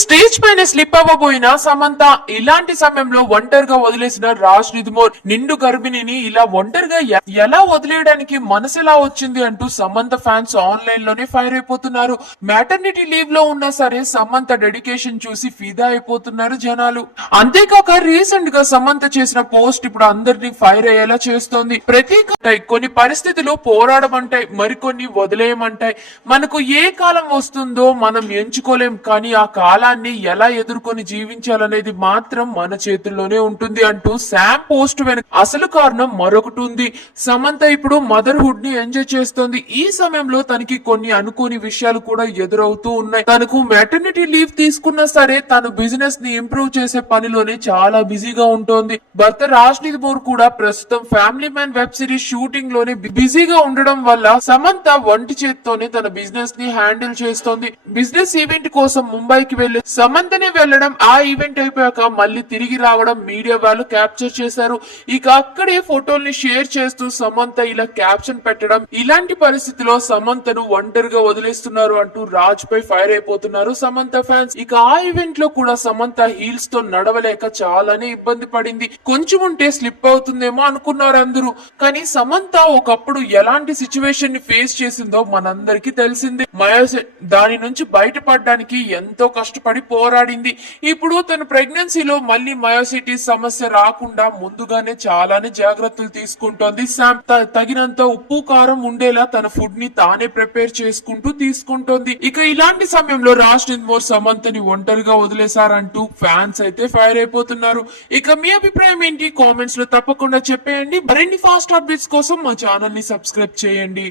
Stage పైన slip అవ్వబోయిన Samantha ఇలాంటి సమయంలో ఒంటరిగా వదిలేసిన రాజ్ నిదుమోర్ నిండు గర్భిణిని ఇలా ఒంటరిగా ఎలా వదిలేయడానికి మనసు ఎలా వచ్చింది అంటూ సమంత ఫ్యాన్స్ ఆన్లైన్ లోనే ఫైర్ అయిపోతున్నారు. మ్యాటర్నిటీ లీవ్ లో ఉన్నా సరే సమంత డెడికేషన్ చూసి ఫిదా అయిపోతున్నారు జనాలు. అంతేకాక రీసెంట్ గా సమంత చేసిన పోస్ట్ ఇప్పుడు అందరినీ ఫైర్ అయ్యేలా చేస్తోంది. కొన్ని పరిస్థితులు పోరాడమంటాయి, మరికొన్ని వదిలేయమంటాయి. మనకు ఏ కాలం వస్తుందో మనం ఎంచుకోలేం, కానీ ఆ కాలం ఎలా ఎదుర్కొని జీవించాలనేది మాత్రం మన చేతుల్లోనే ఉంటుంది అంటూ శామ్ పోస్ట్ వెనక అసలు కారణం మరొకటి ఉంది. సమంత ఇప్పుడు మదర్హుడ్ ని ఎంజాయ్ చేస్తోంది. ఈ సమయంలో తనకి కొన్ని అనుకోని విషయాలు కూడా ఎదురవుతూ ఉన్నాయి. తనకు మెటర్నిటీ లీవ్ తీసుకున్నా సరే తను బిజినెస్ ని ఇంప్రూవ్ చేసే పనిలోనే చాలా బిజీగా ఉంటోంది. భర్త రాజ్ నిదుమోర్ కూడా ప్రస్తుతం family man web series shooting లోనే బిజీగా ఉండడం వల్ల సమంత ఒంటి చేత్తోనే తన బిజినెస్ ని హ్యాండిల్ చేస్తోంది. బిజినెస్ ఈవెంట్ కోసం ముంబైకి వెళ్లి సమంతని వెళ్లడం, ఆ ఈవెంట్ అయిపోయాక మళ్ళీ తిరిగి రావడం మీడియా వాళ్ళు క్యాప్చర్ చేశారు. ఇక అక్కడే ఫోటోల్ని షేర్ చేస్తూ సమంత ఇలా క్యాప్షన్ పెట్టడం, ఇలాంటి పరిస్థితిలో సమంతను ఒంటరిగా వదిలేస్తున్నారు అంటూ రాజ్ పై ఫైర్ అయిపోతున్నారు సమంత ఫ్యాన్స్. ఇక ఆ ఈవెంట్ లో కూడా సమంత హీల్స్ తో నడవలేక చాలానే ఇబ్బంది పడింది. కొంచెం ఉంటే స్లిప్ అవుతుందేమో అనుకున్నారు అందరూ. కానీ సమంత ఒకప్పుడు ఎలాంటి సిచ్యువేషన్ ని ఫేస్ చేసిందో మనందరికీ తెలిసిందే. దాని నుంచి బయటపడడానికి ఎంతో కష్టపడి పోరాడింది. ఇప్పుడు తన ప్రెగ్నెన్సీలో మళ్ళీ మయోసిటీస్ సమస్య రాకుండా ముందుగానే చాలానే జాగ్రత్తలు తీసుకుంటోంది. శామ్ తగినంత ఉప్పు కారం ఉండేలా తన ఫుడ్ ని తానే ప్రిపేర్ చేసుకుంటూ తీసుకుంటోంది. ఇక ఇలాంటి సమయంలో రాజ్ నిదుమోర్ సమంతని ఒంటరిగా వదిలేశారంటూ ఫ్యాన్స్ అయితే ఫైర్ అయిపోతున్నారు. ఇక మీ అభిప్రాయం ఏంటి? కామెంట్స్ లో తప్పకుండా చెప్పేయండి. మరిన్ని ఫాస్ట్ అప్డేట్స్ కోసం మా ఛానల్ ని సబ్స్క్రైబ్ చేయండి.